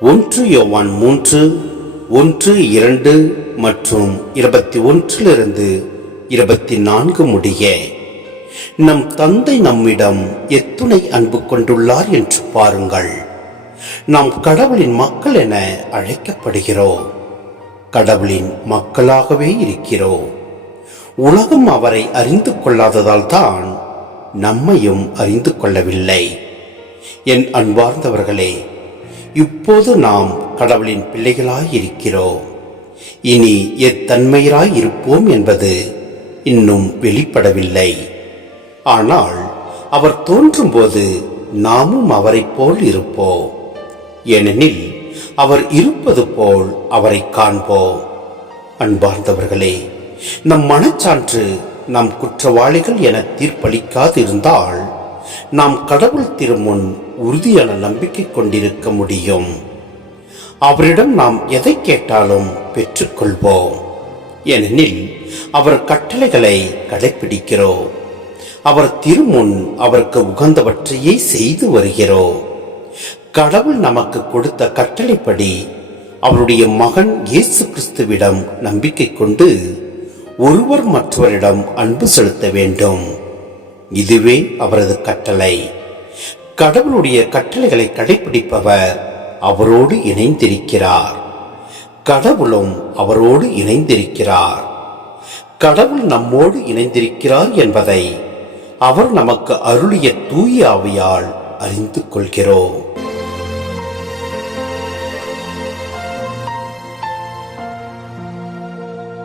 ஒன்று யோவான் மூன்று ஒன்று இரண்டு மற்றும் இருபத்தி ஒன்றிலிருந்து இருபத்தி நான்கு முடிய நம் தந்தை நம்மிடம் எத்துணை அன்பு கொண்டுள்ளார் என்று பாருங்கள். நாம் கடவுளின் மக்கள் என அழைக்கப்படுகிறோம். கடவுளின் மக்களாகவே இருக்கிறோம். உலகம் அவரை அறிந்து கொள்ளாததால் தான் நம்மையும் அறிந்து கொள்ளவில்லை. என் அன்பார்ந்தவர்களே இப்போது நாம் கடவுளின் பிள்ளைகளாய் இருக்கிறோம் இனி எத்தன்மையராய் இருப்போம் என்பது இன்னும் வெளிப்படவில்லை. ஆனால் அவர் தோன்றும்போது நாமும் அவரைப் போல் இருப்போம். ஏனெனில் அவர் இருப்பது போல் அவரை காண்போம். அன்பார்ந்தவர்களே நம் மனச்சான்று நம் குற்றவாளிகள் என தீர்ப்பளிக்காதிருந்தால் நாம் கடவுள் திருமுன் உறுதியான நம்பிக்கை கொண்டிருக்க முடியும். அவரிடம் நாம் எதை கேட்டாலும் பெற்றுக்கொள்வோம். ஏனெனில் அவர் கட்டளைகளை கடைப்பிடிக்கிறோம். அவர் திருமுன் அவருக்கு உகந்தவற்றையே செய்து வருகிறோம். கடவுள் நமக்கு கொடுத்த கட்டளைப்படி அவருடைய மகன் இயேசு கிறிஸ்துவிடம் நம்பிக்கை கொண்டு ஒருவர் மற்றவரிடம் அன்பு செலுத்த வேண்டும். இதுவே அவரது கட்டளை. கடவுளுடைய கட்டளைகளை கடைபிடிப்பவர் அவரோடு இணைந்திருக்கிறார். கடவுளும் அவரோடு இணைந்திருக்கிறார். கடவுள் நம்மோடு இணைந்திருக்கிறார் என்பதை அவர் நமக்கு அருளிய தூய ஆவியால் அறிந்து கொள்கிறோம்.